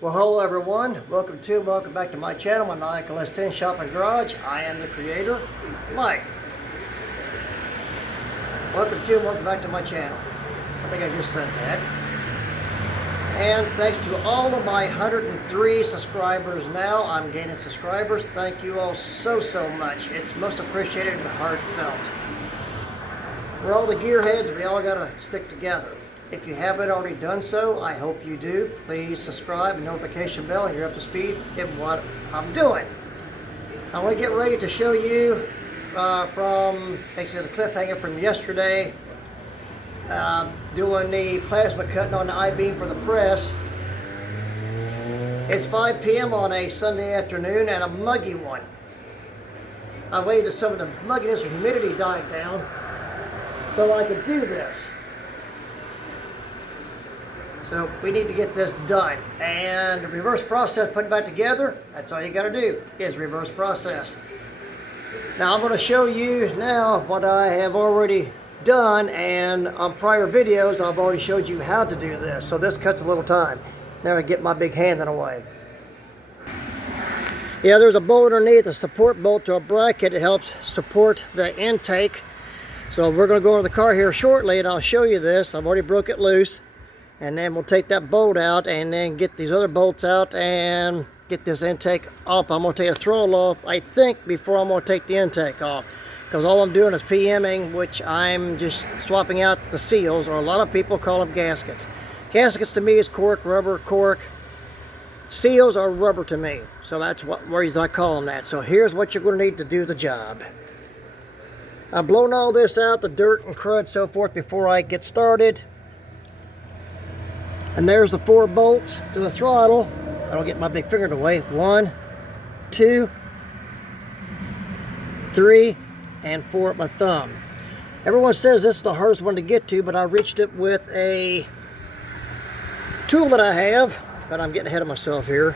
Well, hello everyone. Welcome back to my channel, my Nike LS10 Shop and Garage. I am the creator, Mike. Welcome back to my channel. I think I just said that. And thanks to all of my 103 subscribers now. I'm gaining subscribers. Thank you all so much. It's most appreciated and heartfelt. We're all the gearheads. We all gotta stick together. If you haven't already done so, I hope you do. Please subscribe and notification bell, and you're up to speed in what I'm doing. I want to get ready to show you from basically the cliffhanger from yesterday, doing the plasma cutting on the I-beam for the press. It's 5 p.m. on a Sunday afternoon and a muggy one. I waited till some of the mugginess or humidity died down so I could do this. So we need to get this done. And the reverse process, putting it back together, that's all you gotta do, is reverse process. Now I'm gonna show you now what I have already done, and on prior videos I've already showed you how to do this. So this cuts a little time. Now I get my big hand in the way. Yeah, there's a bolt underneath, a support bolt to a bracket. It helps support the intake. So we're gonna go into the car here shortly and I'll show you this. I've already broke it loose. And then we'll take that bolt out and then get these other bolts out and get this intake off. I'm going to take the throttle off, I think, before I'm going to take the intake off. Because all I'm doing is PMing, which I'm just swapping out the seals, or a lot of people call them gaskets. Gaskets to me is cork, rubber, cork. Seals are rubber to me. So that's what reason I call them that. So here's what you're going to need to do the job. I've blown all this out, the dirt and crud, so forth, before I get started. And there's the 4 bolts to the throttle. I don't get my big finger in the way. 1, 2, 3, and 4 at my thumb. Everyone says this is the hardest one to get to, but I reached it with a tool that I have, but I'm getting ahead of myself here.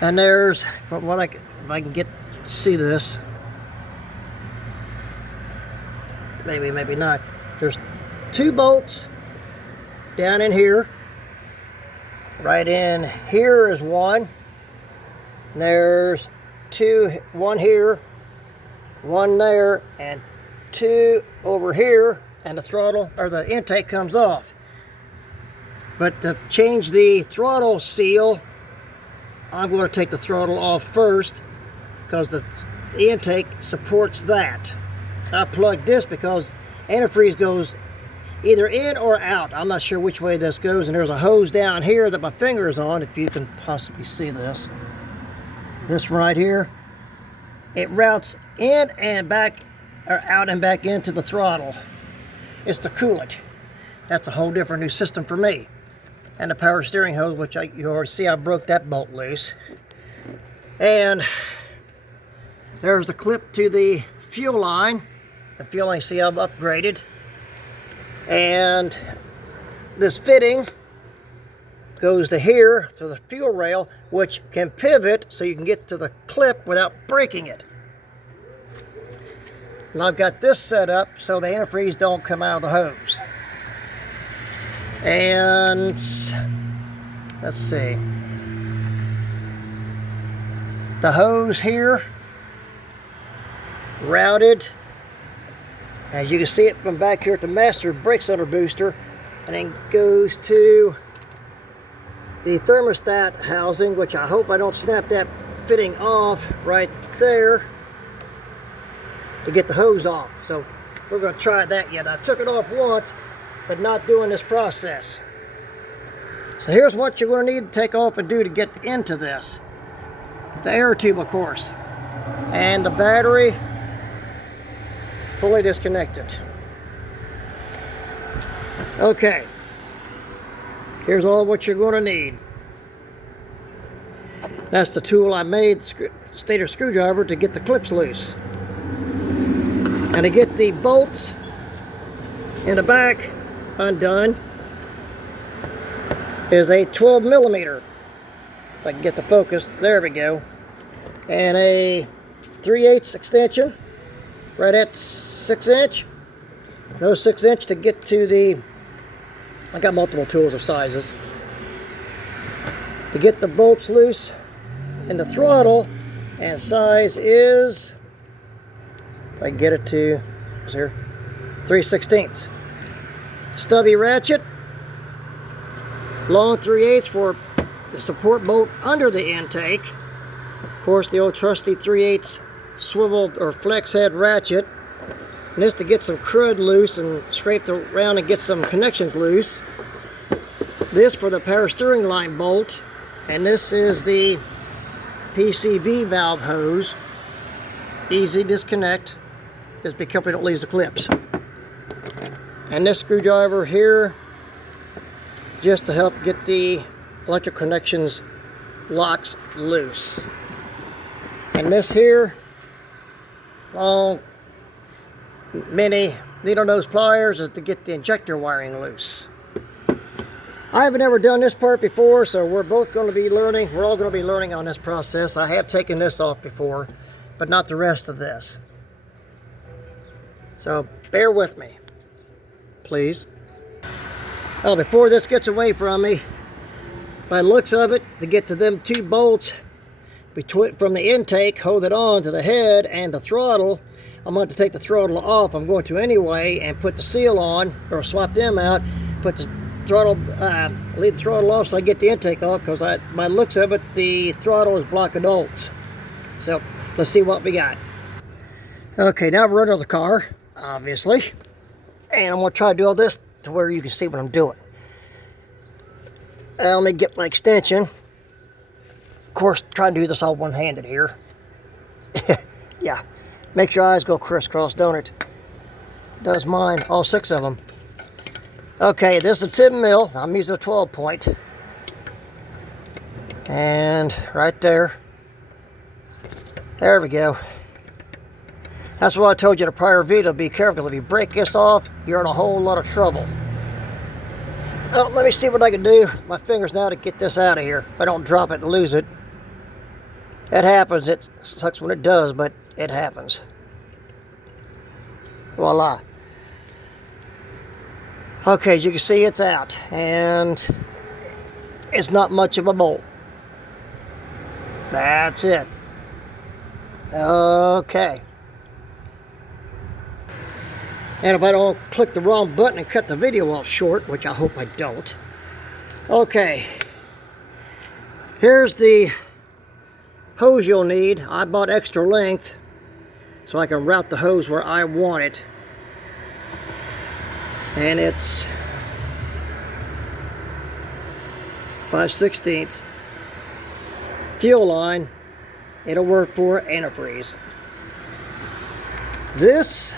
And there's, from what if I can get to see this, maybe not. There's 2 bolts down in here. Right in here is 1. There's 2, 1 here, 1 there, and 2 over here, and the throttle or the intake comes off. But to change the throttle seal, I'm going to take the throttle off first because the intake supports that. I plugged this because antifreeze goes either in or out. I'm not sure which way this goes, and there's a hose down here that my finger is on, if you can possibly see this. This right here, it routes in and back, or out and back into the throttle. It's the coolant. That's a whole different new system for me. And the power steering hose, which you already see I broke that bolt loose. And there's the clip to the fuel line. The fuel line, see I've upgraded. And this fitting goes to here, to the fuel rail, which can pivot so you can get to the clip without breaking it. And I've got this set up so the antifreeze don't come out of the hose. And let's see. The hose here, routed. As you can see it from back here at the master brake cylinder booster, and then goes to the thermostat housing, which I hope I don't snap that fitting off right there to get the hose off. So we're going to try that yet. I took it off once, but not doing this process. So here's what you're going to need to take off and do to get into this. The air tube, of course, and the battery. Fully disconnected. Okay, here's all what you're going to need. That's the tool I made, stator screwdriver, to get the clips loose. And to get the bolts in the back undone is a 12 millimeter. If I can get the focus, there we go. And a 3/8 extension. Right at 6-inch. No 6-inch to get to the, I got multiple tools of sizes. to get the bolts loose in the throttle, and size is, if I can get it to, is here, 3/16. Stubby ratchet, long 3/8 for the support bolt under the intake. Of course, the old trusty 3/8 swivel or flex head ratchet. And this to get some crud loose and scrape around and get some connections loose. This for the power steering line bolt. And this is the PCV valve hose. Easy disconnect. Just be careful you don't lose the clips. And this screwdriver here, just to help get the electric connections locks loose. And this here, long mini needle nose pliers, is to get the injector wiring loose. I haven't ever done this part before, so we're both going to be learning. We're all going to be learning on this process. I have taken this off before, but not the rest of this. So bear with me, please. Oh, before this gets away from me, by the looks of it, to get to them two bolts from the intake, hold it on to the head and the throttle. I'm going to take the throttle off. I'm going to anyway, and put the seal on, or swap them out. Put the throttle, leave the throttle off so I get the intake off, because by the looks of it, the throttle is blocking bolts. So let's see what we got. Okay, now we're under the car, obviously, and I'm going to try to do all this to where you can see what I'm doing. Let me get my extension. Of course, trying to do this all one-handed here. Yeah, makes your eyes go crisscross, don't it? Does mine, all 6 of them. Okay, this is a 10 mil. I'm using a 12 point. And right there. There we go. That's what I told you in a prior video. Be careful. If you break this off, you're in a whole lot of trouble. Oh, let me see what I can do. My fingers now to get this out of here. If I don't drop it and lose it. It happens. It sucks when it does, but it happens. Voila. Okay, as you can see, it's out, and it's not much of a bolt. That's it. Okay. And if I don't click the wrong button and cut the video off short, which I hope I don't. Okay. Here's the hose you'll need. I bought extra length so I can route the hose where I want it. And it's 5/16 fuel line. It'll work for antifreeze. This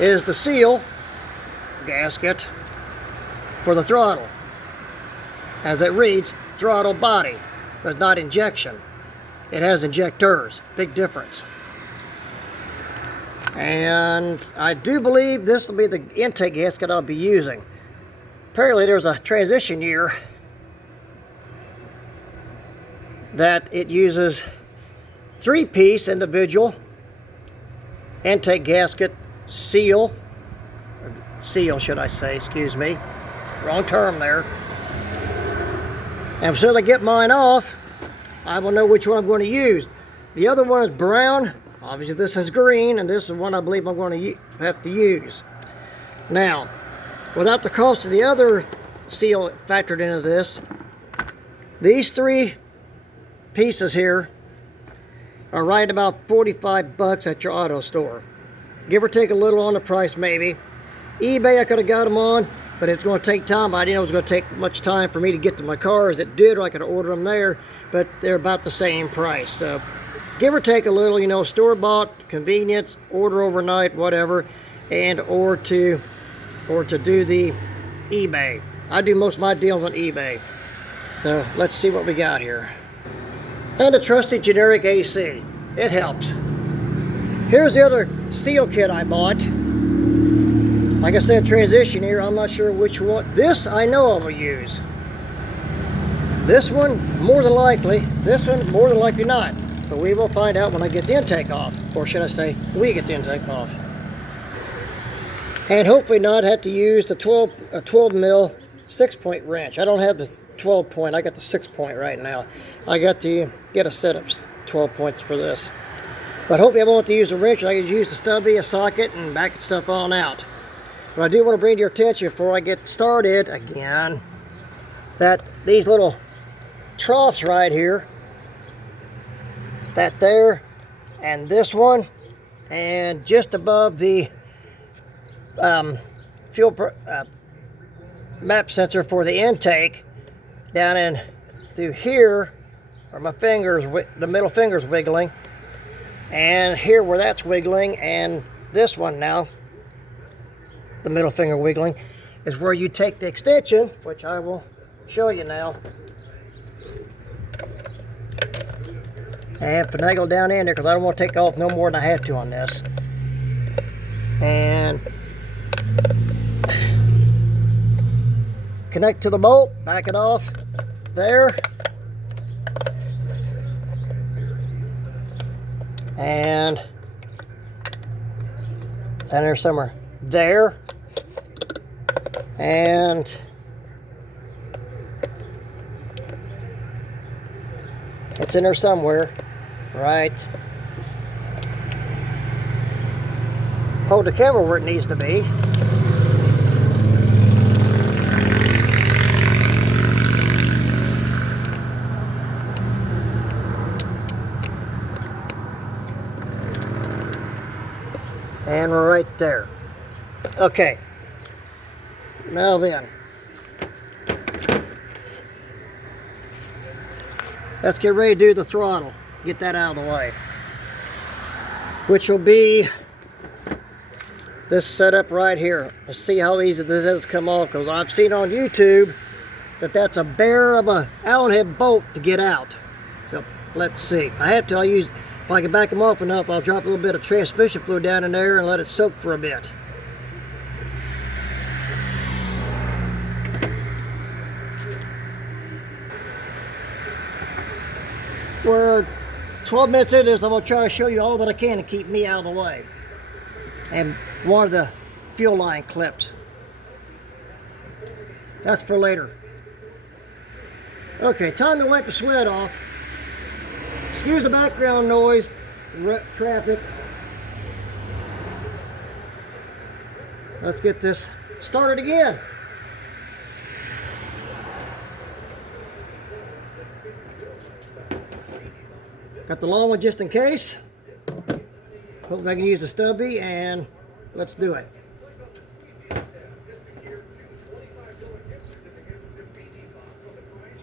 is the seal gasket for the throttle. As it reads, throttle body, but not injection. It has injectors. Big difference. And I do believe this will be the intake gasket I'll be using. Apparently there's a transition year that it uses 3-piece individual intake gasket seal should I say, excuse me, wrong term there. And as soon as I get mine off, I will know which one I'm going to use. The other one is brown. Obviously this is green, and this is one I believe I'm going to have to use. Now, without the cost of the other seal factored into this, these 3 pieces here are right about 45 bucks at your auto store. Give or take a little on the price maybe. eBay I could have got them on, but it's going to take time. I didn't know it was going to take much time for me to get to my car as it did, or I could order them there, but they're about the same price. So give or take a little, you know, store-bought, convenience, order overnight, whatever, and or to do the eBay. I do most of my deals on eBay. So let's see what we got here. And a trusty generic AC. It helps. Here's the other seal kit I bought. Like I said, transition here, I'm not sure which one. This I know I will use. This one, more than likely. This one, more than likely not. But we will find out when I get the intake off. Or should I say, we get the intake off. And hopefully not have to use the 12 mil 6-point wrench. I don't have the 12 point. I got the 6 point right now. I got to get a set of 12 points for this. But hopefully I won't have to use a wrench. I can use the stubby, a socket, and back stuff on out. But I do want to bring to your attention before I get started again that these little troughs right here, that there, and this one, and just above the fuel map sensor for the intake, down in through here, where my fingers, the middle finger's wiggling, and here where that's wiggling, and this one now, the middle finger wiggling, is where you take the extension, which I will show you now, and finagle down in there because I don't want to take off no more than I have to on this. And connect to the bolt, back it off there, and down there somewhere there, and it's in there somewhere, right? Hold the camera where it needs to be. And we're right there. Okay. Now then, let's get ready to do the throttle. Get that out of the way. Which will be this setup right here. Let's see how easy this is to come off, because I've seen on YouTube that that's a bear of a Allen head bolt to get out. So let's see. If I have to, I'll use, if I can back them off enough, I'll drop a little bit of transmission fluid down in there and let it soak for a bit. We're 12 minutes into this. I'm going to try to show you all that I can to keep me out of the way. And one of the fuel line clips. That's for later. Okay, time to wipe the sweat off. Excuse the background noise, traffic. Let's get this started again. Got the long one just in case. Hope I can use the stubby, and let's do it.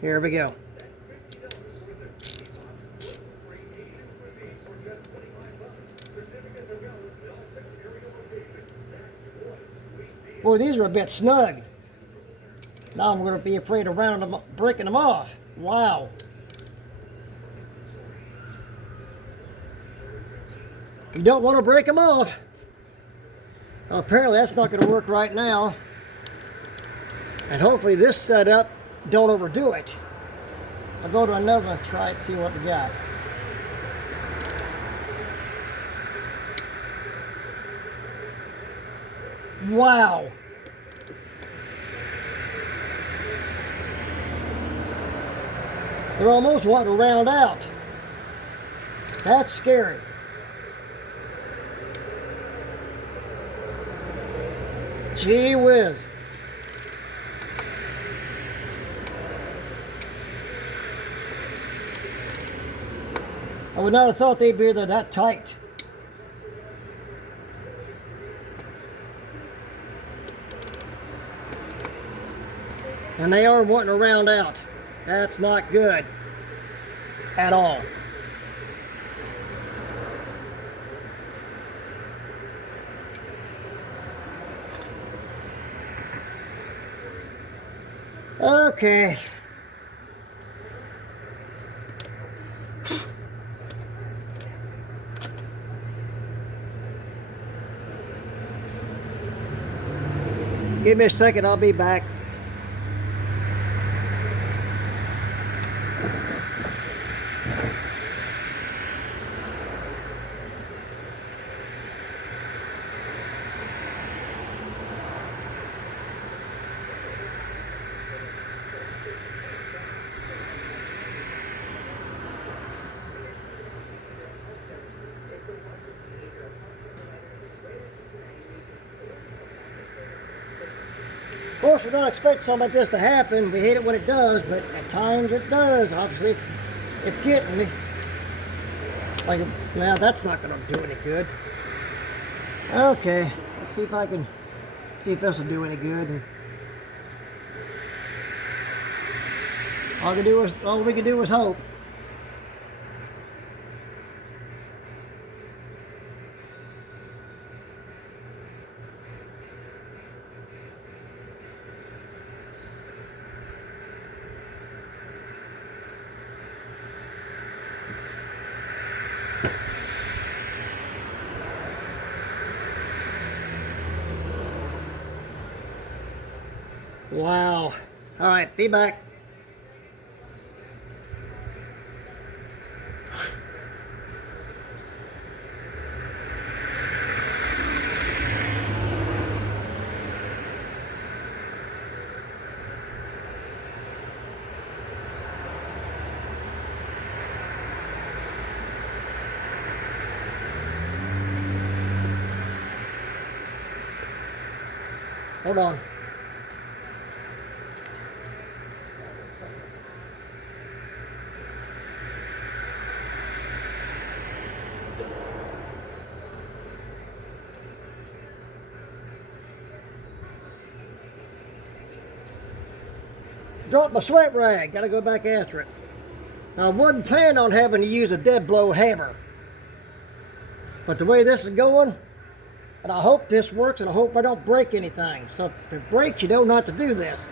Here we go. Boy, these are a bit snug. Now I'm going to be afraid of breaking them off. Wow. You don't want to break them off. Well, apparently that's not going to work right now. And hopefully this setup don't overdo it. I'll go to another one, try it, see what we got. Wow. They're almost wanting to round out. That's scary. Gee whiz. I would not have thought they'd be there that tight. And they are wanting to round out. That's not good at all. Okay. Give me a second, I'll be back. course, we don't expect something like this to happen. We hate it when it does, but at times it does. Obviously, it's getting me. Like, now that's not going to do any good. Okay, let's see if I can see if this will do any good. And all we can do is hope. Wow. All right, be back. Hold on. Dropped my sweat rag. Gotta go back after it. I wasn't planning on having to use a dead blow hammer. But the way this is going, and I hope this works, and I hope I don't break anything. So if it breaks, you know not to do this.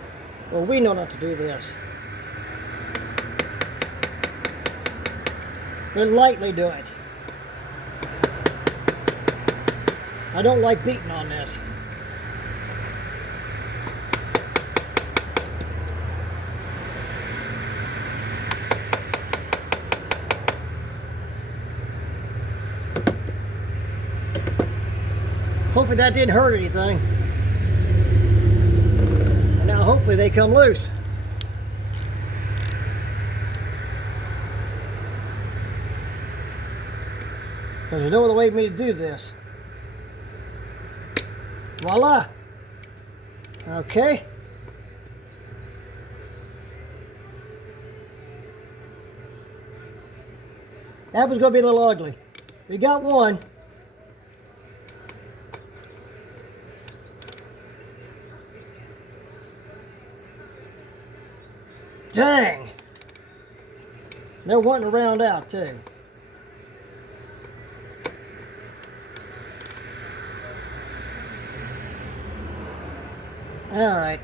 Well, we know not to do this. But lightly do it. I don't like beating on this. Hopefully that didn't hurt anything. And now hopefully they come loose. Because there's no other way for me to do this. Voila. Okay. That was going to be a little ugly. We got one. Dang! They're wanting to round out too. Alright.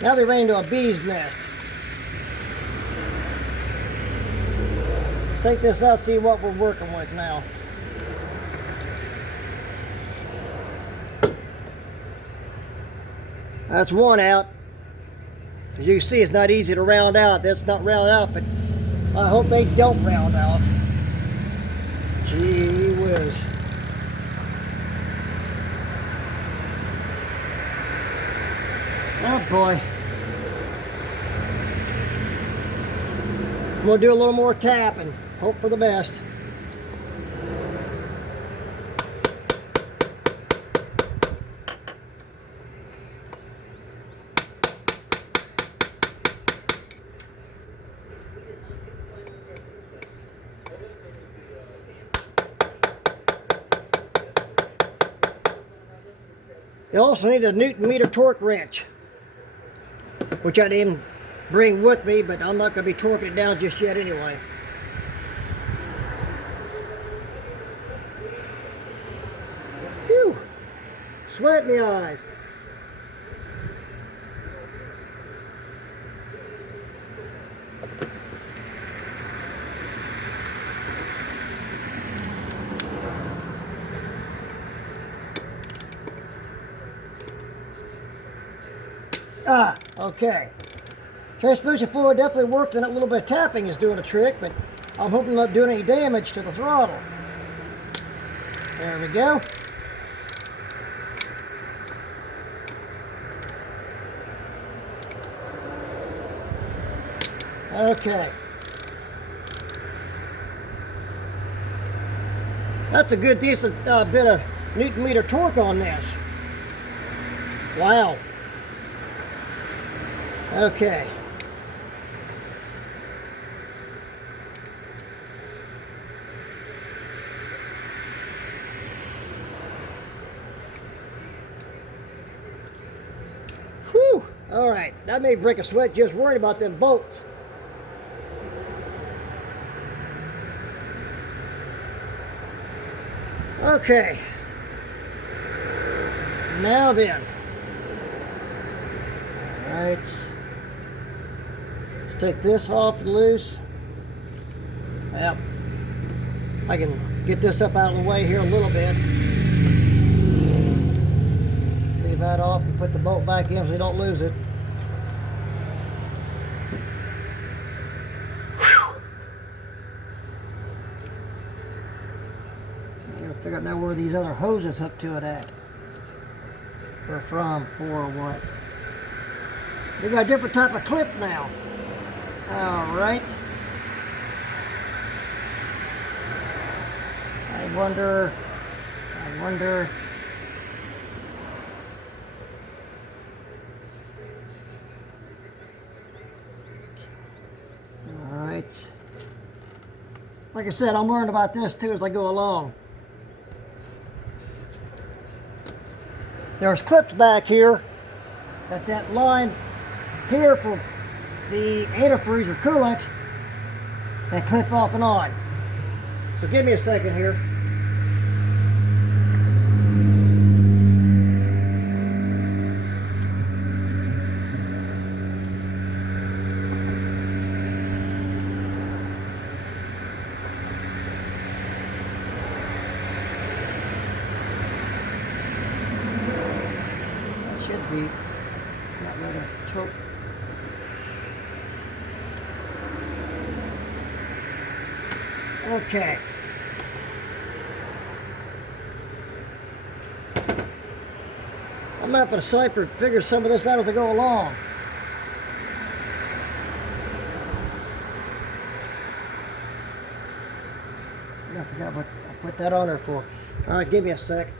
Now we ran into a bee's nest. Let's take this out, see what we're working with now. That's one out. As you can see, it's not easy to round out. That's not round out, but I hope they don't round out. Gee whiz. Oh boy. We'll do a little more tap and hope for the best. You also need a Newton meter torque wrench, which I didn't bring with me, but I'm not going to be torquing it down just yet anyway. Phew! Sweat in the eyes. Ah, okay. Transmission fluid definitely worked, and a little bit of tapping is doing a trick, but I'm hoping not doing any damage to the throttle. There we go. Okay. That's a good, decent bit of Newton meter torque on this. Wow. Okay. Whew. All right. That made break a sweat just worrying about them bolts. Okay. Now then. All right. Let's take this off and loose. Well, I can get this up out of the way here a little bit. Leave that off and put the bolt back in so we don't lose it. Figure out now where these other hoses hook to it at. Or from, for, or what. We got a different type of clip now. Alright. I wonder. Alright. Like I said, I'm learning about this too as I go along. There's clips back here at that line here for the antifreeze or coolant that clip off and on. So give me a second here. Should be got rid of tote. Okay. I'm gonna have to figure some of this out as I go along. I forgot what I put that on there for. All right, give me a sec.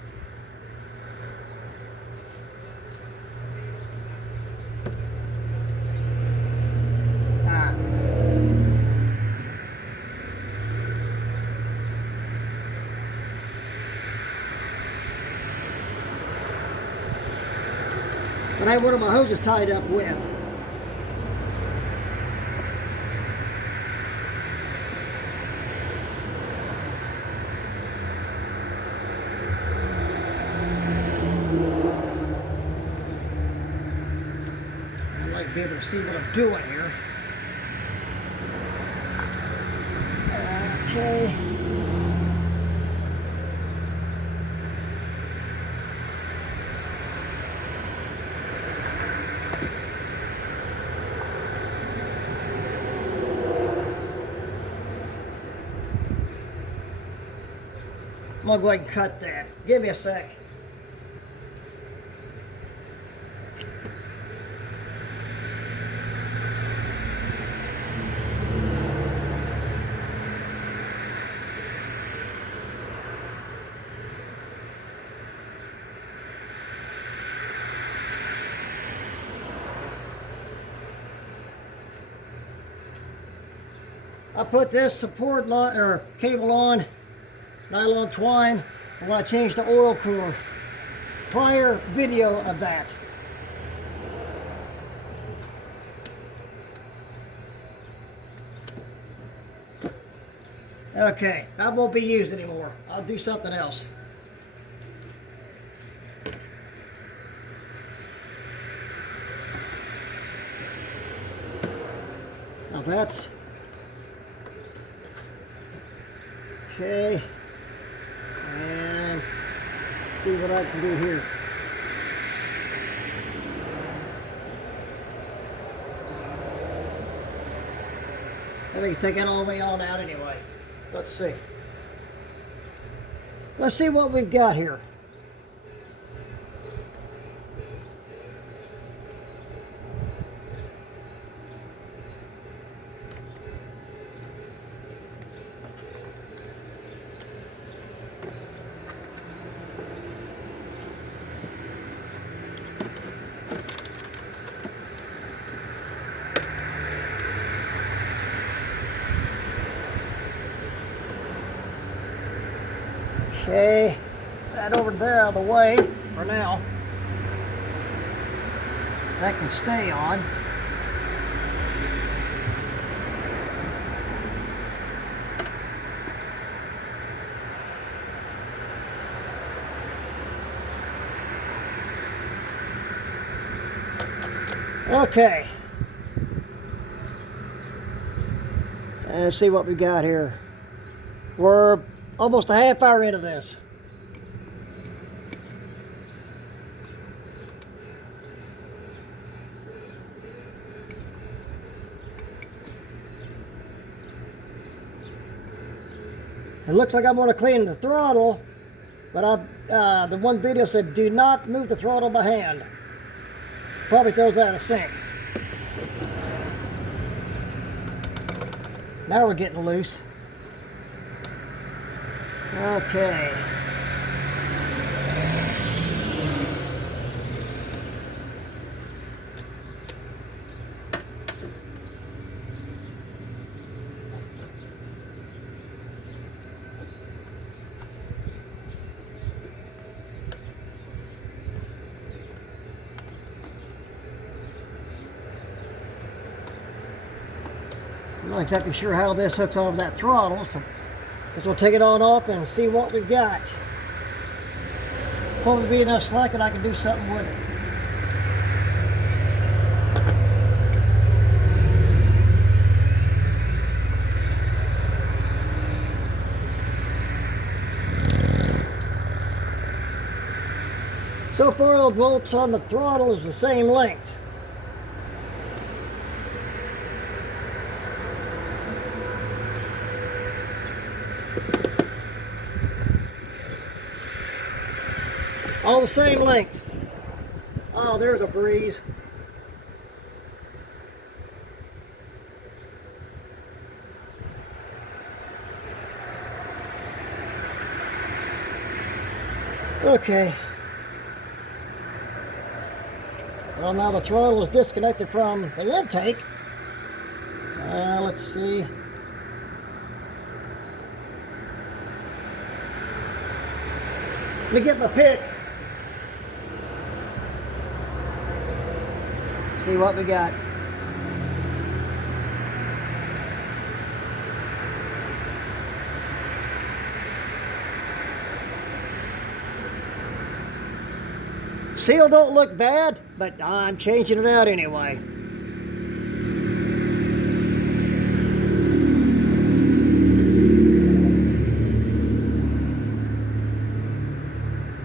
And I have one of my hoses tied up with. I'd like to be able to see what I'm doing here. Okay. I'm gonna go ahead and cut that. Give me a sec. I put this support line or cable on nylon twine when I changed the oil cooler. Prior video of that. Okay, that won't be used anymore. I'll do something else. Now that's okay. And see what I can do here. I think take it all the way on out anyway. Let's see. Let's see what we've got here. Okay, that over there out of the way for now. That can stay on. Okay. Let's see what we got here. We're almost a half hour into this. It looks like I'm going to clean the throttle, but the one video said do not move the throttle by hand. Probably throws that out of sync. Now we're getting loose. Okay. I'm not exactly sure how this hooks onto that throttle, so we'll take it on off and see what we've got. Hopefully be enough slack and I can do something with it. So far the bolts on the throttle is the same length. All the same length. Oh, there's a breeze. Okay. Well, now the throttle is disconnected from the intake. Let's see. Let me get my pick. See what we got. Seal don't look bad, but I'm changing it out anyway.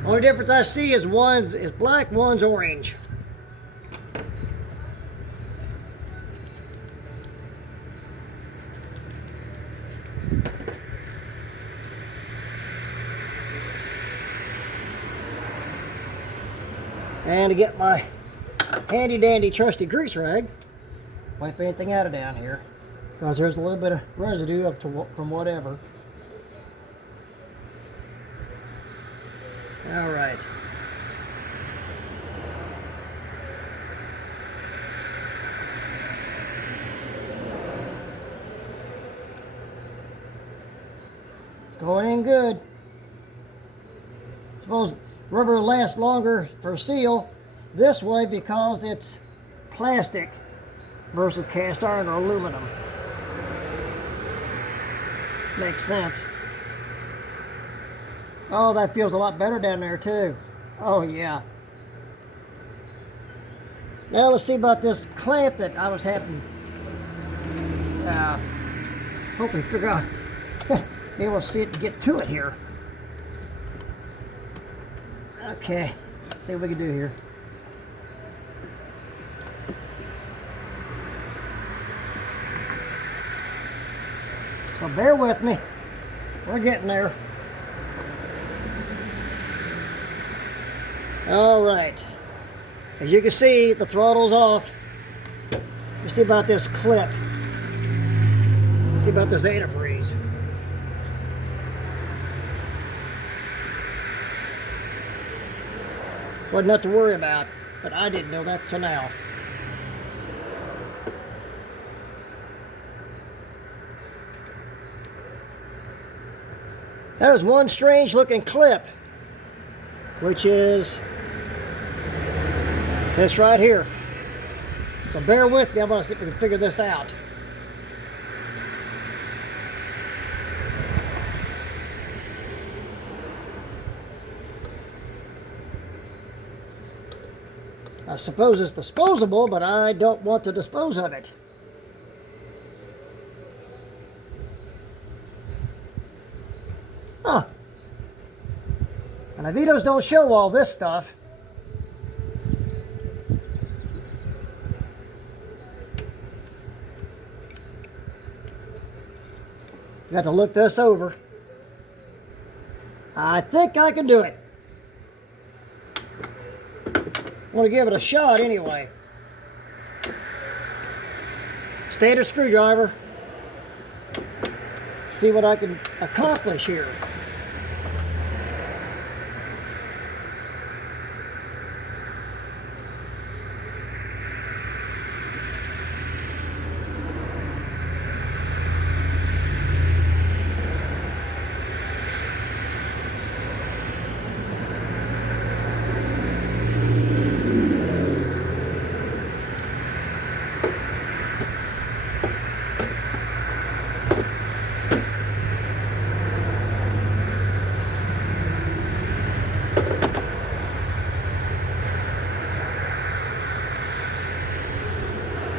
Only difference I see is one's is black, one's orange. And to get my handy dandy trusty grease rag, wipe anything out of down here, because there's a little bit of residue up to, from whatever. All right. It's going in good. Suppose rubber lasts longer for seal this way because it's plastic versus cast iron or aluminum. Makes sense. Oh, that feels a lot better down there too. Oh yeah. Now let's see about this clamp that I was having. Hopefully figure out. Maybe we'll see it to get to it here. Okay, let's see what we can do here. So bear with me. We're getting there. All right. As you can see, the throttle's off. Let's see about this clip. Let's see about this antifreeze. Wasn't nothing to worry about, but I didn't know that till now. That is one strange looking clip, which is this right here. So bear with me, I'm going to see if we can figure this out. I suppose it's disposable, but I don't want to dispose of it. Huh. And Aveos don't show all this stuff. You have to look this over. I think I can do it. I'm going to give it a shot anyway. Standard screwdriver. See what I can accomplish here.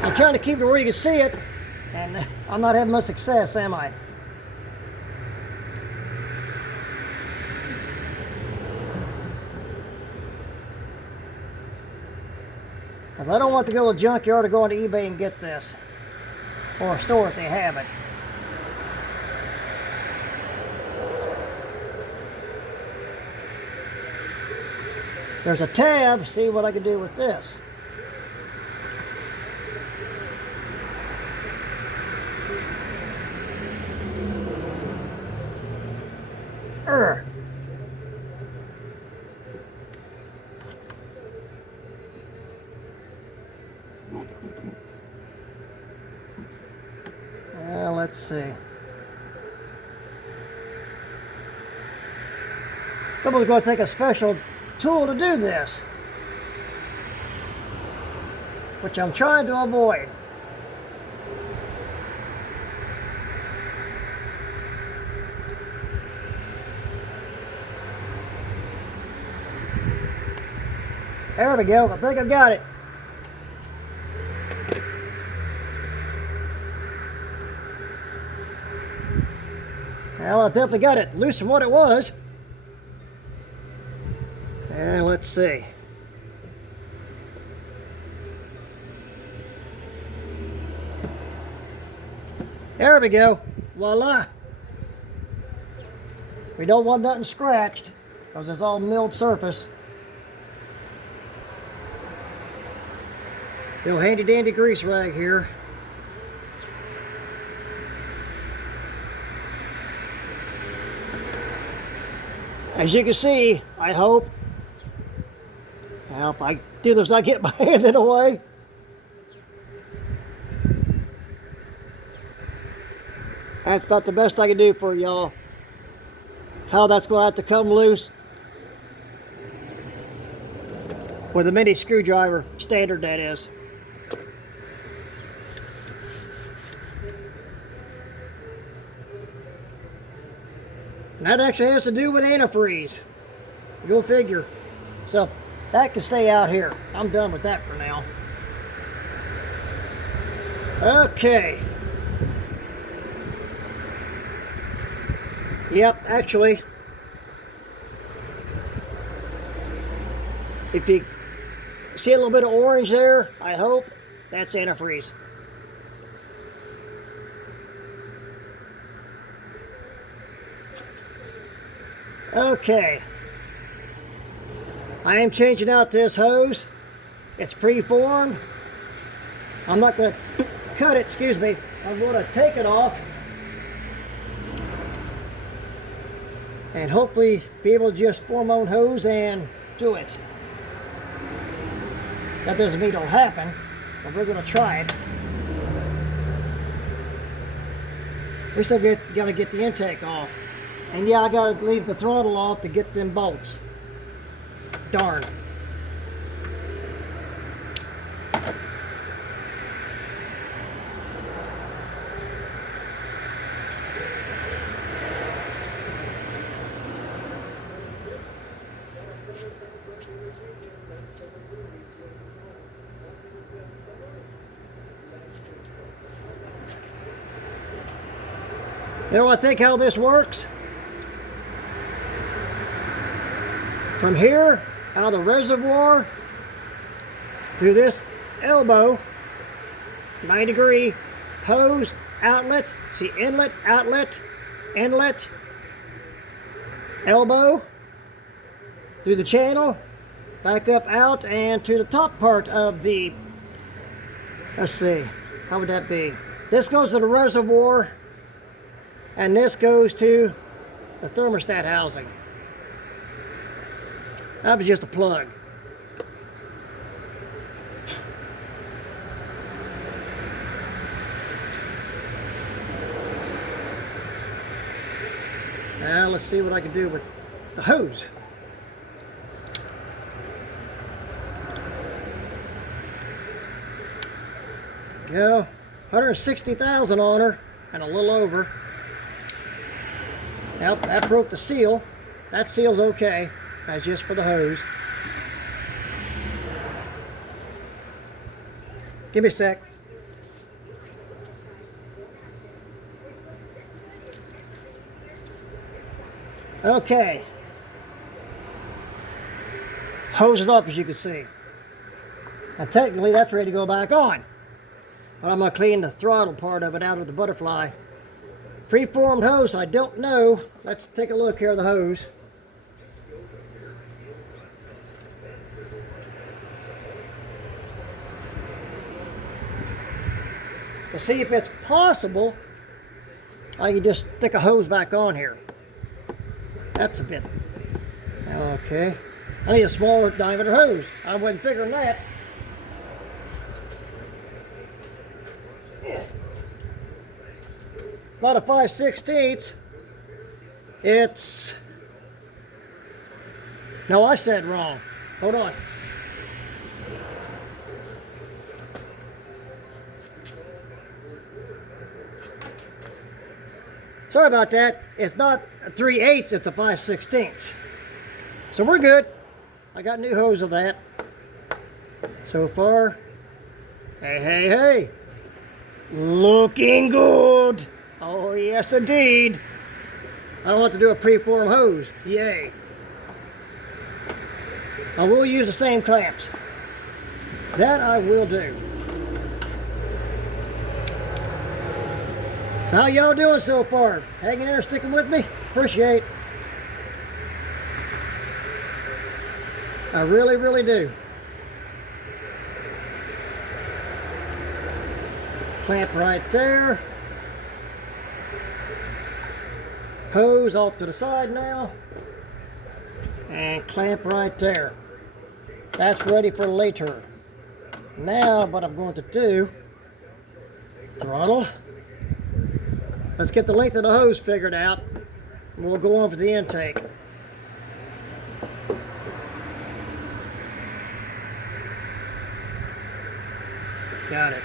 I'm trying to keep it where you can see it, and I'm not having much success, am I? Because I don't want to go to a junkyard or go onto eBay and get this, or a store if they have it. There's a tab, see what I can do with this. Let's see. Someone's going to take a special tool to do this, which I'm trying to avoid. There we go. I think I've got it. Well, I definitely got it loose from what it was. And let's see. There we go. Voila. We don't want nothing scratched because it's all milled surface. Little handy dandy grease rag here. As you can see, I hope. Now, if I do this, I get my hand in the way. That's about the best I can do for y'all. How that's going to have to come loose with a mini screwdriver, standard that is. And that actually has to do with antifreeze. Go figure. So that can stay out here. I'm done with that for now. Okay. Yep, actually, if you see a little bit of orange there, I hope that's antifreeze. Okay, I am changing out this hose. It's pre-formed. I'm not going to cut it, excuse me. I'm going to take it off and hopefully be able to just form my own hose and do it. That doesn't mean it'll happen, but we're going to try it. We still got to get the intake off. And yeah, I gotta leave the throttle off to get them bolts. Darn. You know, I think how this works. From here, out of the reservoir, through this elbow, 90-degree hose, outlet, see inlet, outlet, inlet, elbow, through the channel, back up out, and to the top part of the, let's see, how would that be? This goes to the reservoir, and this goes to the thermostat housing. That was just a plug. Now let's see what I can do with the hose. Go, 160,000 on her, and a little over. Yep, that broke the seal. That seal's okay. That's just for the hose. Give me a sec. Okay. Hose is up, as you can see. Now technically that's ready to go back on. But I'm going to clean the throttle part of it out of the butterfly. Preformed hose, I don't know. Let's take a look here at the hose. To see if it's possible, I can just stick a hose back on here. That's a bit, okay. I need a smaller diameter hose. I wasn't figuring that. It's not a 5/16. It's, no, I said wrong. Hold on. Sorry about that. It's not a 3/8, it's a 5/16. So we're good. I got new hose of that. So far, hey, hey, hey. Looking good. Oh, yes, indeed. I don't want to do a preform hose. Yay. I will use the same clamps. That I will do. So how y'all doing so far? Hanging in there, sticking with me? Appreciate. I really, really do. Clamp right there. Hose off to the side now. And clamp right there. That's ready for later. Now what I'm going to do, throttle. Let's get the length of the hose figured out. And we'll go on for the intake. Got it.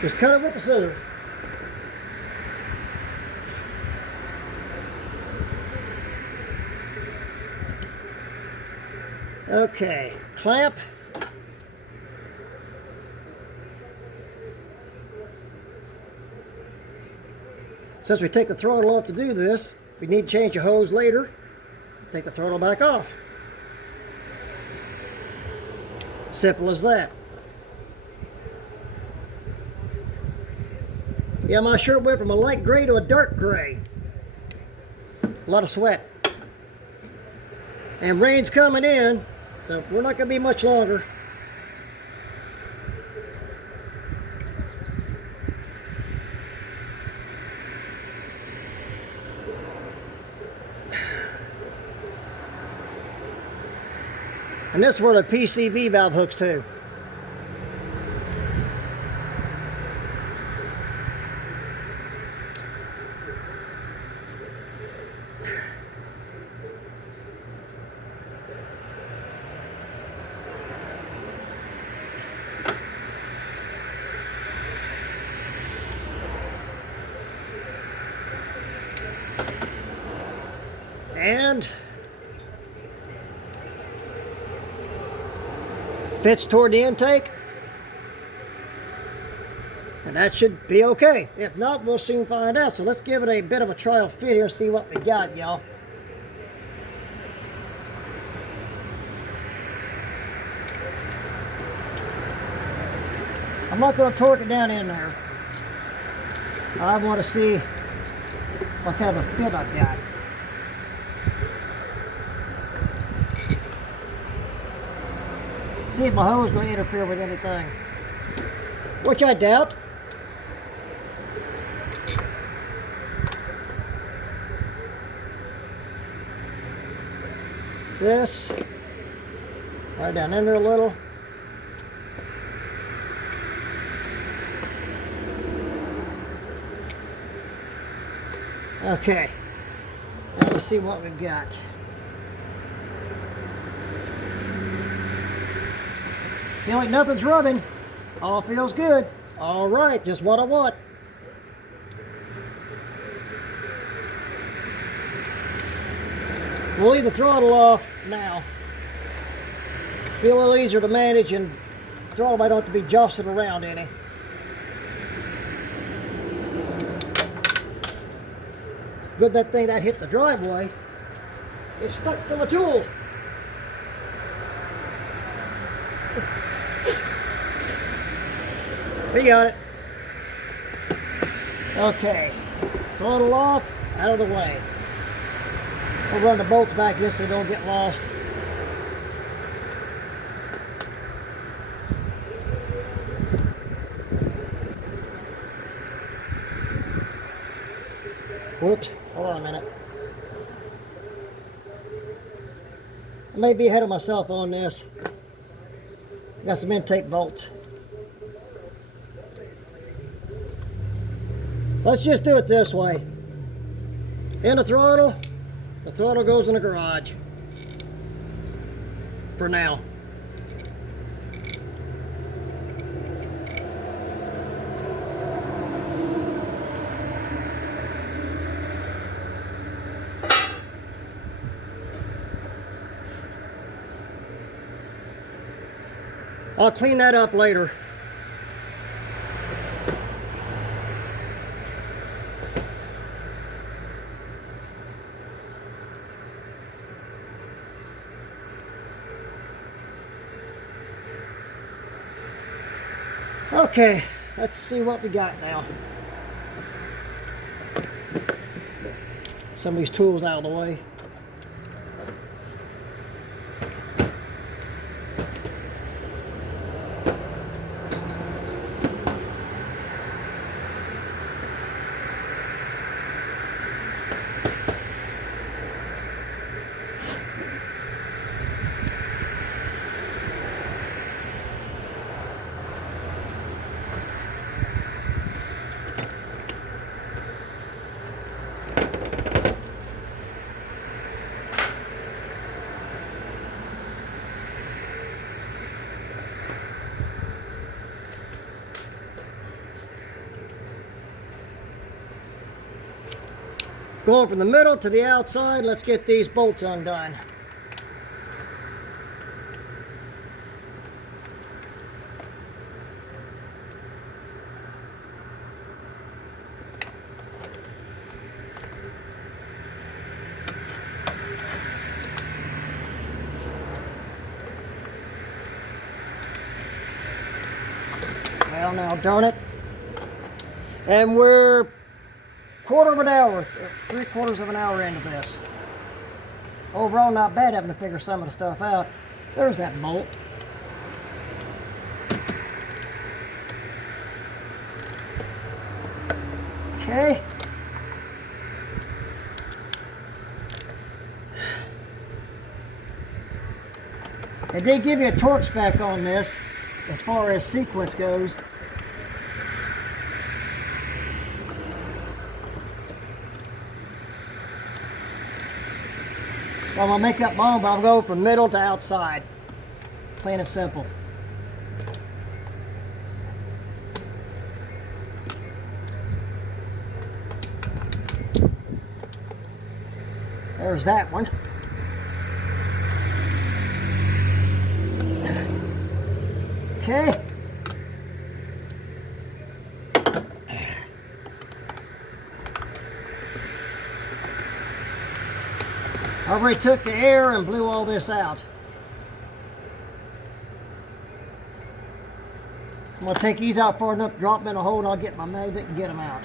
Just cut it with the scissors. Okay, clamp. Since we take the throttle off to do this, we need to change the hose later. Take the throttle back off. Simple as that. Yeah, my shirt went from a light gray to a dark gray. A lot of sweat. And rain's coming in, so we're not going to be much longer. And this is where the PCV valve hooks to. And fits toward the intake, and that should be okay. If not, we'll soon find out. So let's give it a bit of a trial fit here and see what we got, y'all. I'm not going to torque it down in there. I want to see what kind of a fit I've got. See if my hose is going to interfere with anything, which I doubt. This right down in there a little. Okay, now let's see what we've got. Feel like nothing's rubbing. All feels good. All right, just what I want. We'll leave the throttle off now. Be a little easier to manage, and the throttle might not have to be jostling around any. Good that thing that hit the driveway. It's stuck to the tool. We got it. Okay, throttle off, out of the way. We'll run the bolts back in so they don't get lost. Whoops, hold on a minute. I may be ahead of myself on this. Got some intake bolts. Let's just do it this way. In the throttle goes in the garage. For now. I'll clean that up later. Okay, let's see what we got now. Some of these tools out of the way. Going from the middle to the outside, let's get these bolts undone. Well, now darn it. And we're quarter of an hour, 3/4 of an hour into this. Overall, not bad having to figure some of the stuff out. There's that bolt. Okay. It did give you a torque spec on this as far as sequence goes. So I'm going to make up my own, but I'm going to go from middle to outside. Plain and simple. There's that one. Okay. I already took the air and blew all this out. I'm going to take these out far enough, drop them in a hole, and I'll get my magnet and get them out.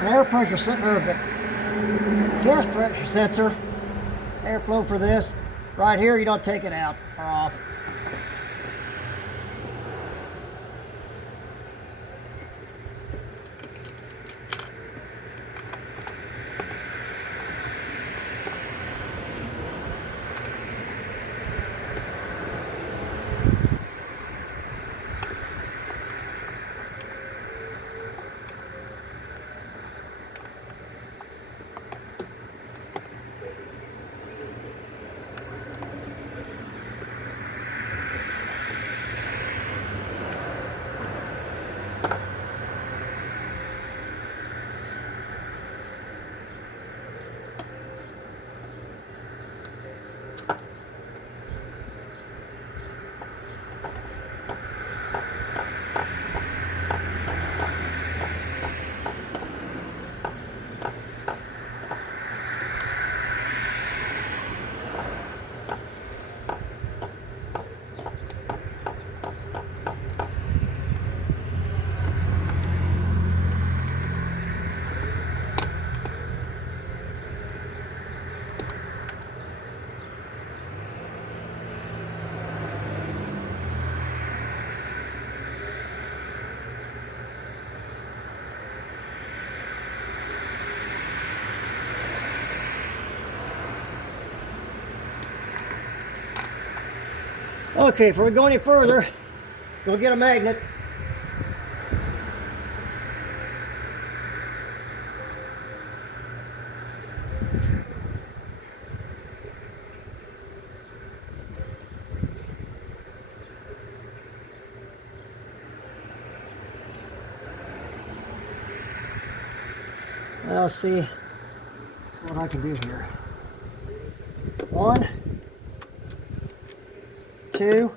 An air pressure sensor, or the gas pressure sensor, airflow for this. Right here, you don't take it out or off. Okay, before we go any further, go get a magnet. Let's see what I can do here. 1, 2,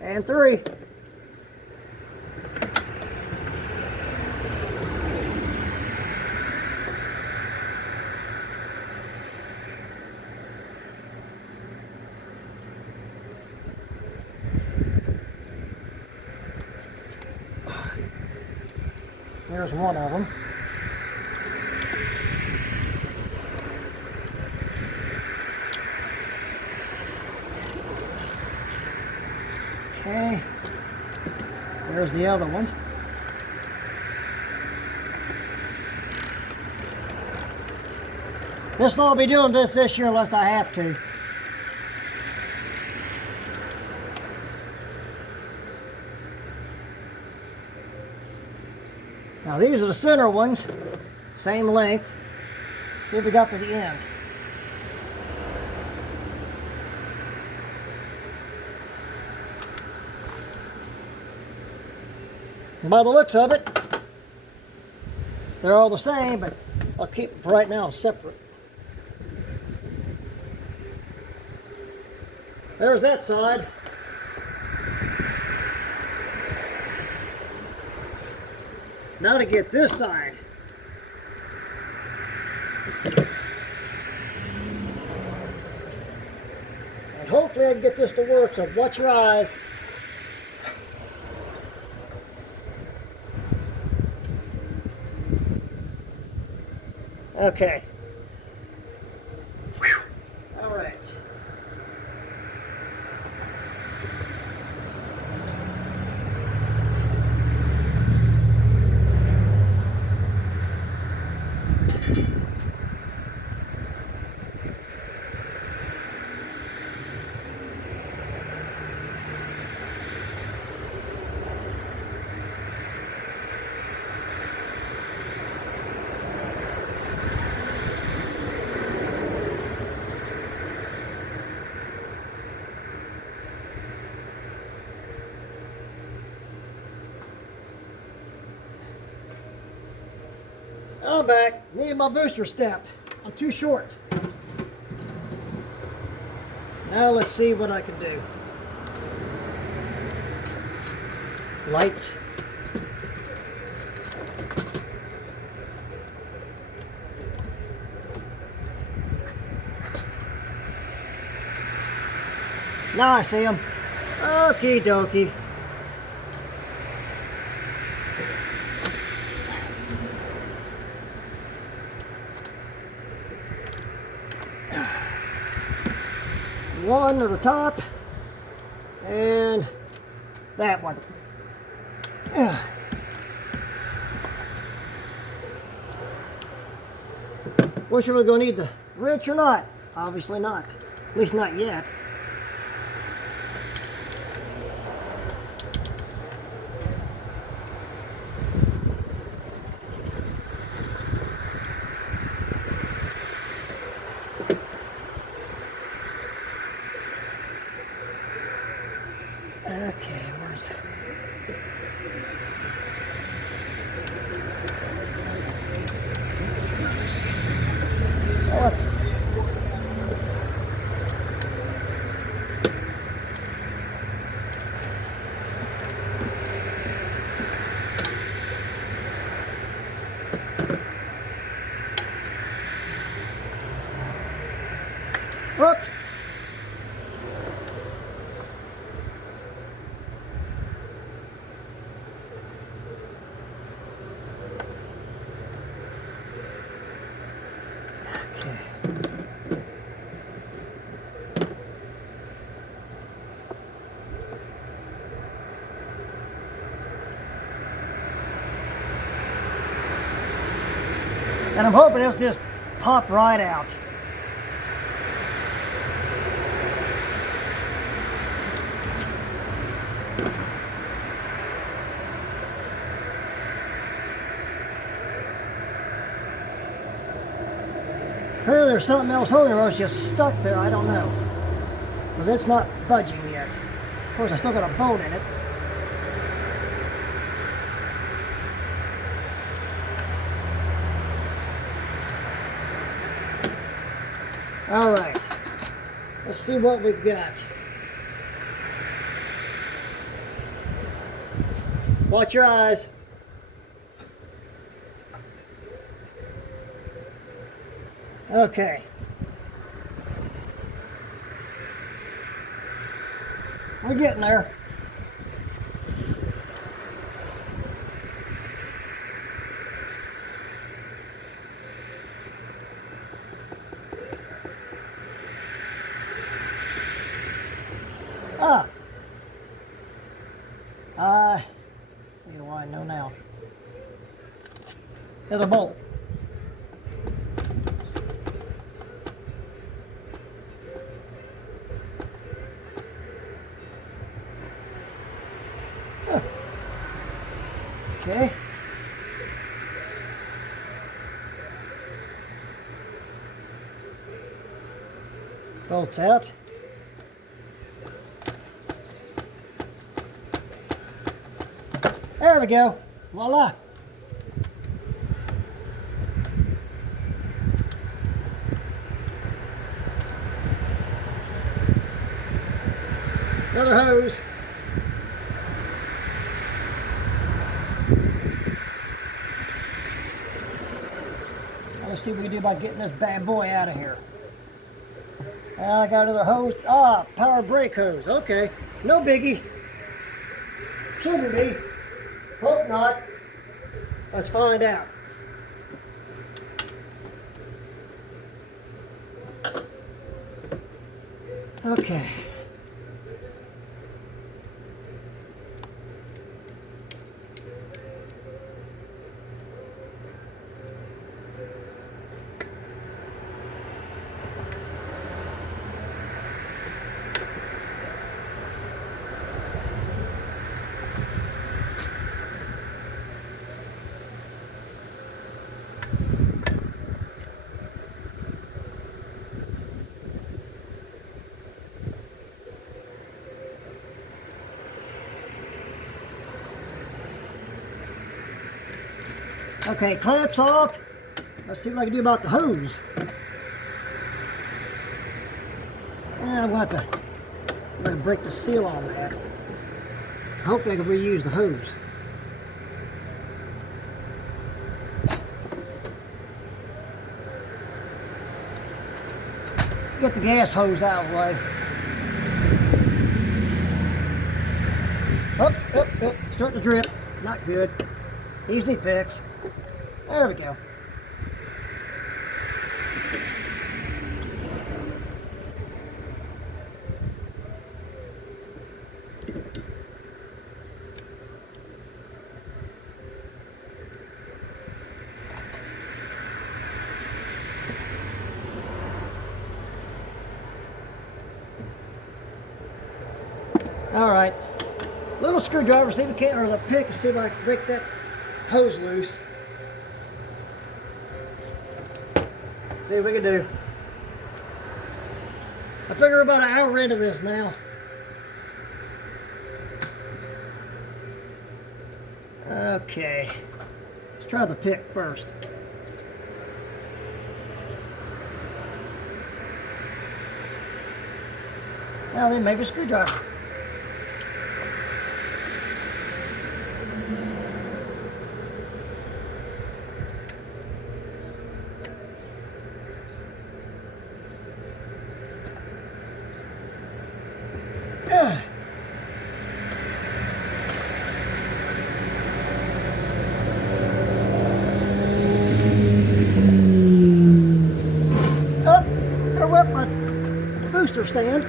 and 3. There's one of them. Okay, there's the other one. I'll be doing this year unless I have to. Now these are the center ones, same length. See what we got for the end. By the looks of it, they're all the same, but I'll keep them for right now separate. There's that side. Now to get this side. And hopefully I can get this to work, so watch your eyes. Okay. All right. I'm back. Need my booster step. I'm too short. Now let's see what I can do. Lights. Now I see them. Okie dokie. One at the top, and that one. Which are we going to need the wrench or not? Obviously not. At least not yet. Okay, where's... Oops. And I'm hoping it'll just pop right out. Apparently there's something else holding it, or it's just stuck there, I don't know. Because it's not budging yet. Of course, I still got a bone in it. All right, let's see what we've got. Watch your eyes. Okay. We're getting there. See why I know now. There's a bolt. Huh. Okay. Bolts out. There we go. Voila. Another hose. Let's see what we can do about getting this bad boy out of here. I got another hose. Ah, power brake hose. Okay. No biggie. Shouldn't be. Hope not. Let's find out. Okay. Okay, clamps off. Let's see what I can do about the hose. I'm going to break the seal on that. Hopefully I can reuse the hose. Get the gas hose out of the way. Up, starting to drip. Not good. Easy fix. There we go. All right, little screwdriver, see if we can, or the pick, and see if I can break that hose loose. See what we can do. I figure about an hour into this now. Okay, let's try the pick first. Now then, maybe a screwdriver. Booster stand.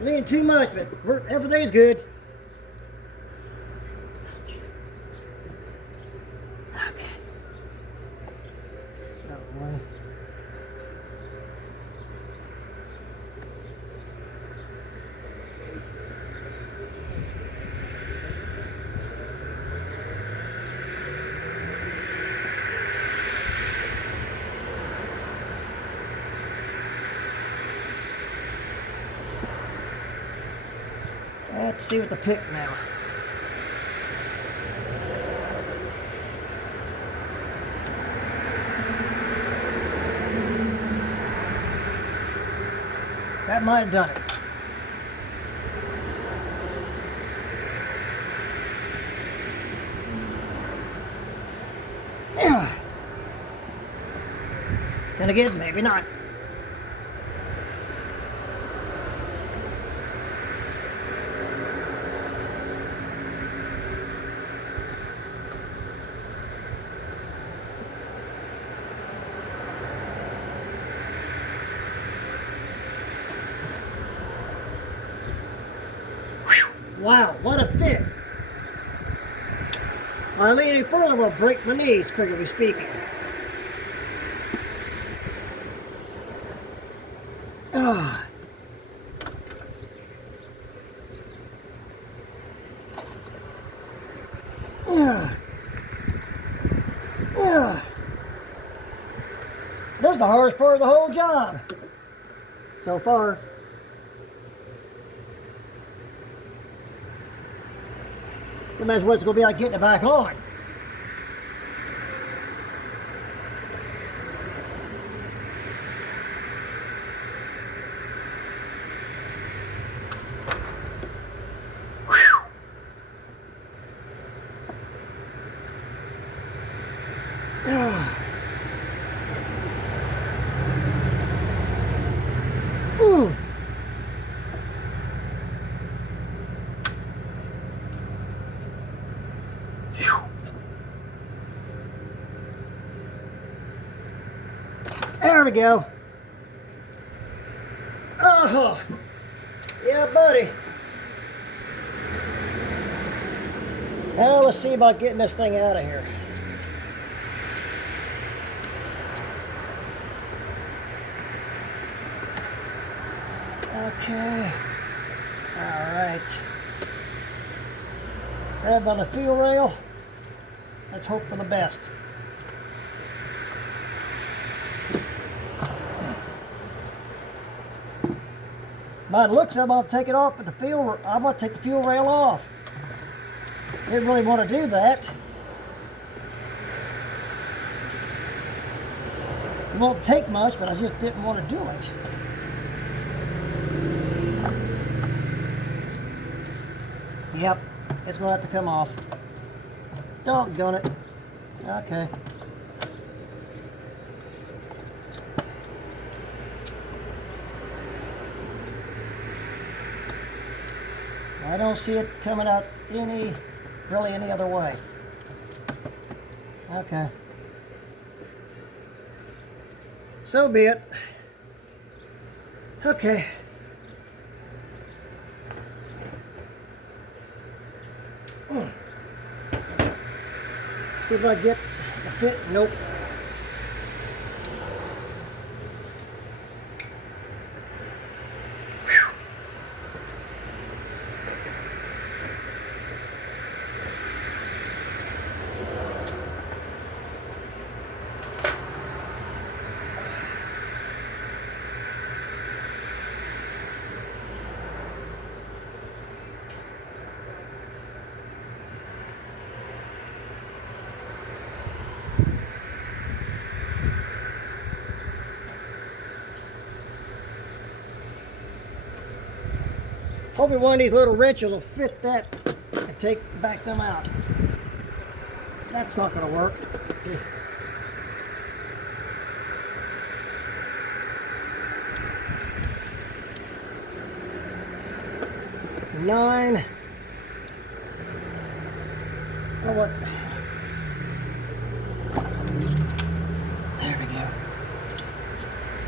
Leaning too much, but everything's good. Okay. That one. Let's see what the pick now. That might have done it. Yeah. And again, maybe not. Wow, what a fit. If I lean any further, I'm going to break my knees, figuratively speaking. Ah. Yeah. Yeah. This is the hardest part of the whole job so far. Imagine what it's going to be like getting it back on. There we go. Oh, yeah, buddy. Now let's see about getting this thing out of here. Okay. All right. Grab by the fuel rail. Let's hope for the best. By the looks, I'm going to take it off, but I'm going to take the fuel rail off. Didn't really want to do that. It won't take much, but I just didn't want to do it. Yep, it's going to have to come off. Doggone it. Okay. I don't see it coming out really any other way. Okay. So be it. Okay. See if I get a fit. Nope. Hoping one of these little wrenches will fit that and back them out. That's not going to work. Nine. Oh, what? There we go.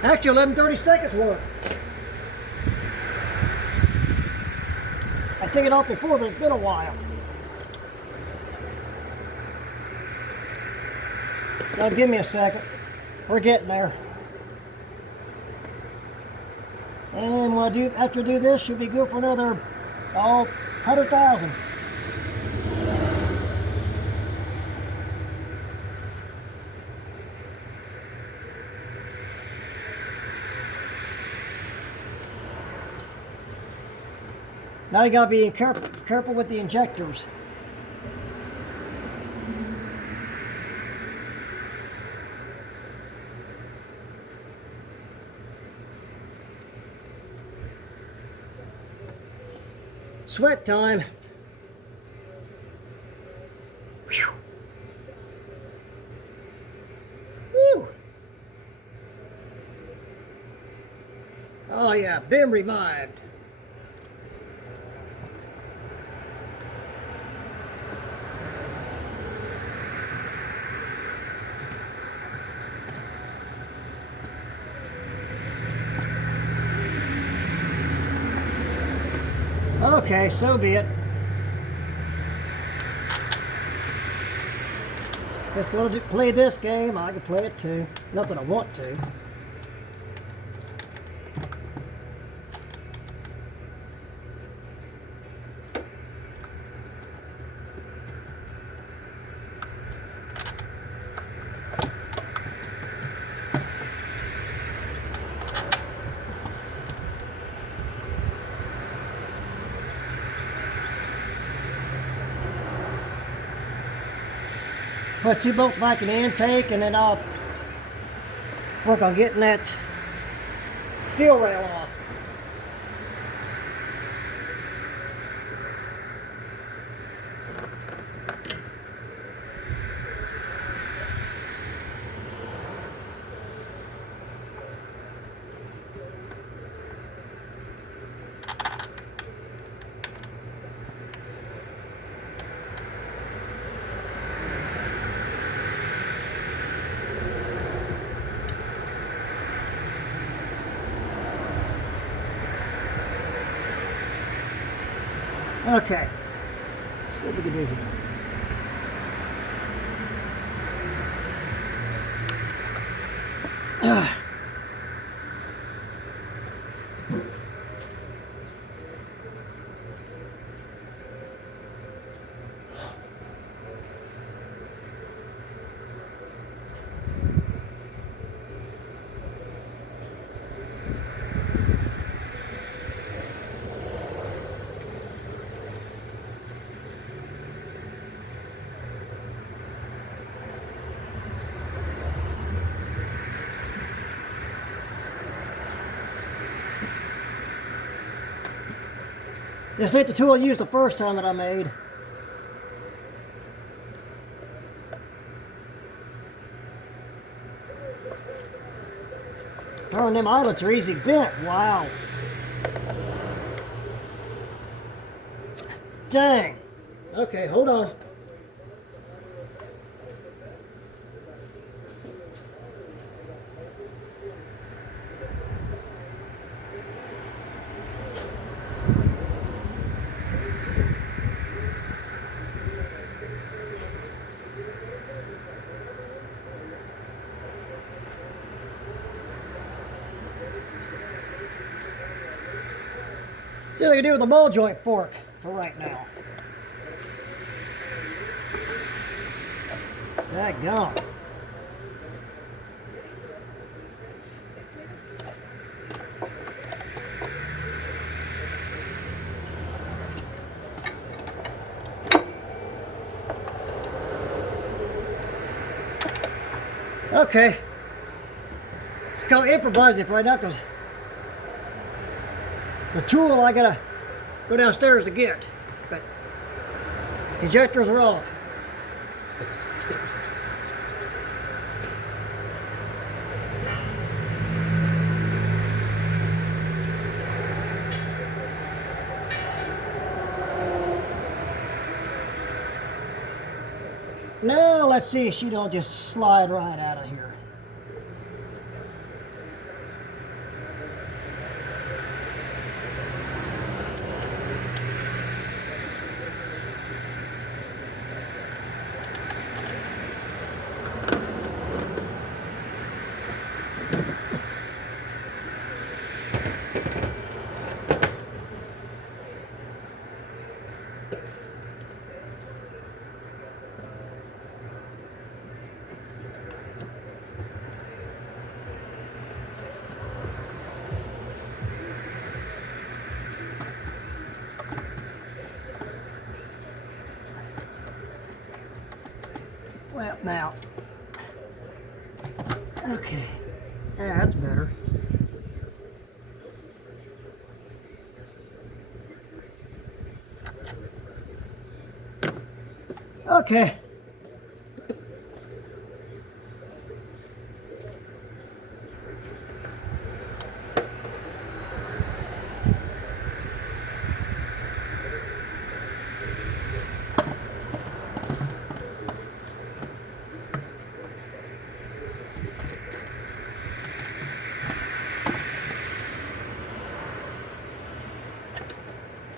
Actually, 11/32 work. I took it off before, but it's been a while. Now give me a second. We're getting there. And when after I do this, should be good for another 100,000. Now you gotta be careful with the injectors. Sweat time. Whew. Woo. Oh yeah, been revived. Okay, so be it. If it's going to play this game, I can play it too. Not that I want to. Put 2 bolts back in the intake, and then I'll work on getting that fuel rail off. Okay, see what we can do here. This ain't the tool I used the first time that I made. Oh, and them eyelets are easy bent. Wow. Dang. Okay, hold on. See what I can do with the ball joint fork for right now. Daggone. Okay. Just kind of improvising right now because the tool I gotta go downstairs to get, but injectors are off. Now let's see if she don't just slide right out of here. Well, now, okay, yeah, that's better. Okay.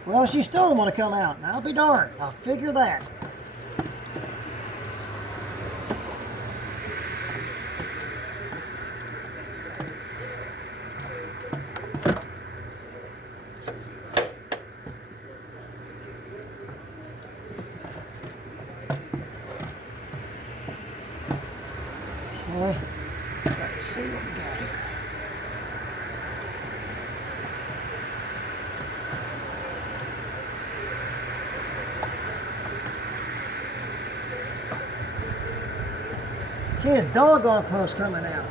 Well, she still don't want to come out. Now, I'll be darned. I'll figure that. Okay. Let's see what we got here. She is doggone close coming out.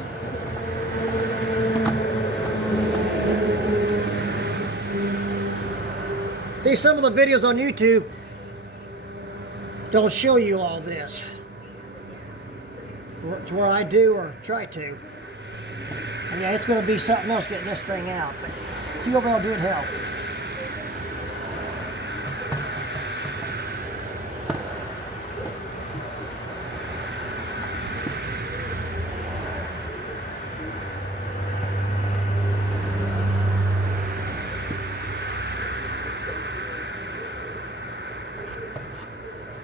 See, some of the videos on YouTube don't show you all this. To where I do or try to. And yeah, it's going to be something else getting this thing out. But if you'll be able to do it, help.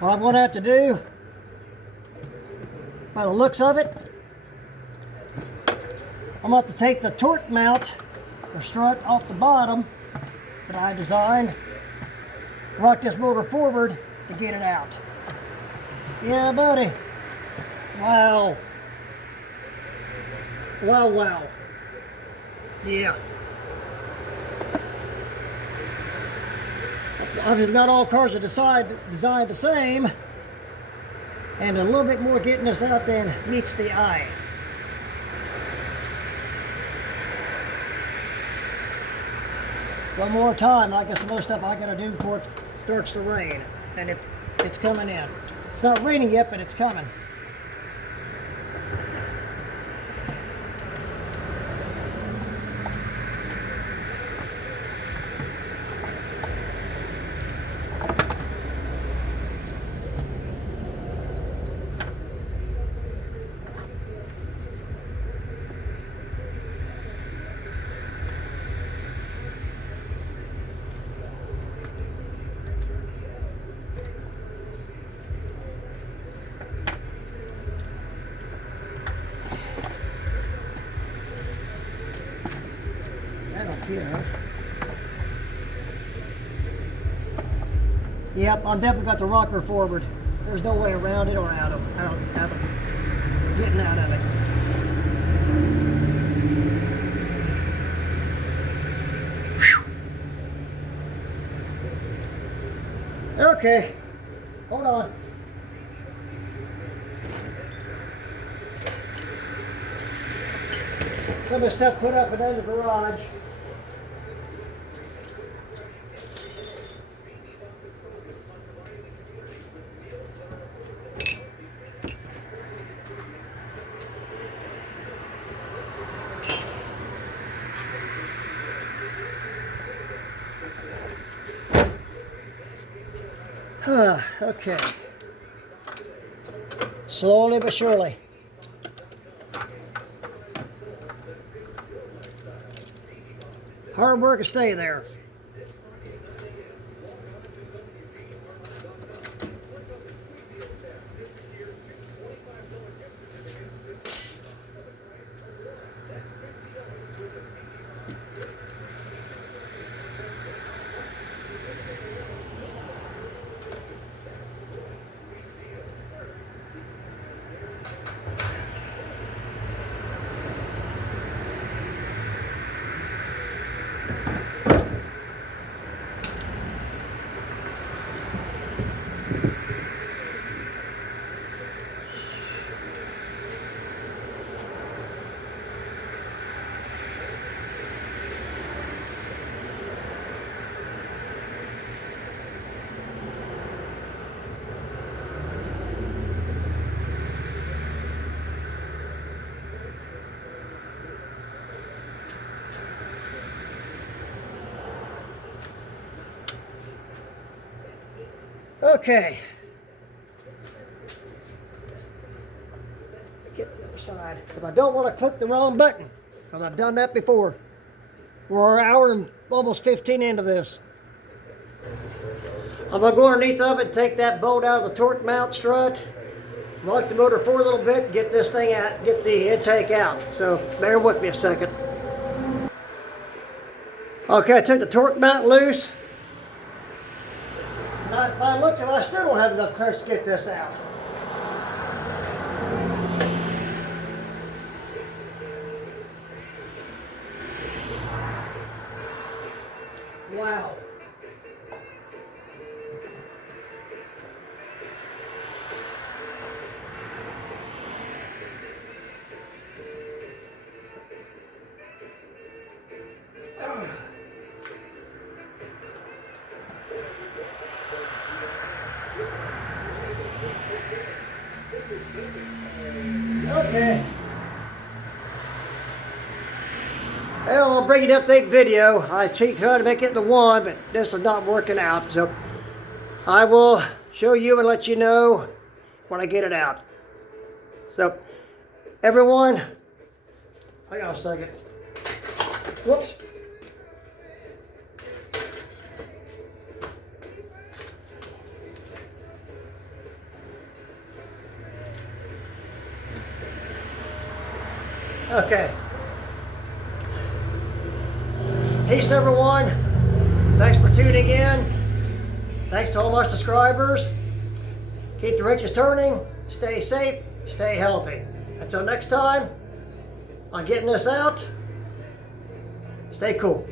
What I'm going to have to do, by the looks of it, I'm going to have to take the torque mount or strut off the bottom that I designed, rock this motor forward to get it out. Yeah, buddy. Wow. Wow, wow. Yeah. Obviously, not all cars are designed the same, and a little bit more getting this out than meets the eye. One more time, I got some other stuff I gotta do before it starts to rain. And it's coming in. It's not raining yet, but it's coming. Here. Yep, I've definitely got the rocker forward. There's no way around it or out of getting out of it. Whew. Okay, hold on. Some of the stuff put up and in the garage. Okay. Slowly but surely. Hard work to stay there. Okay. Get the other side, because I don't want to click the wrong button, because I've done that before. We're an hour and almost 15 into this. I'm going to go underneath of it, take that bolt out of the torque mount strut, rock the motor forward a little bit, get this thing out, get the intake out. So bear with me a second. Okay, I took the torque mount loose. By the looks of it, I still don't have enough clearance to get this out. Wow. Okay. Well, I'll bring you an update video. I keep trying to make it into one, but this is not working out. So I will show you and let you know when I get it out. So everyone, hang on a second. Whoops. Okay. Peace, everyone. Thanks for tuning in. Thanks to all my subscribers. Keep the wrenches turning. Stay safe. Stay healthy. Until next time, on getting this out, stay cool.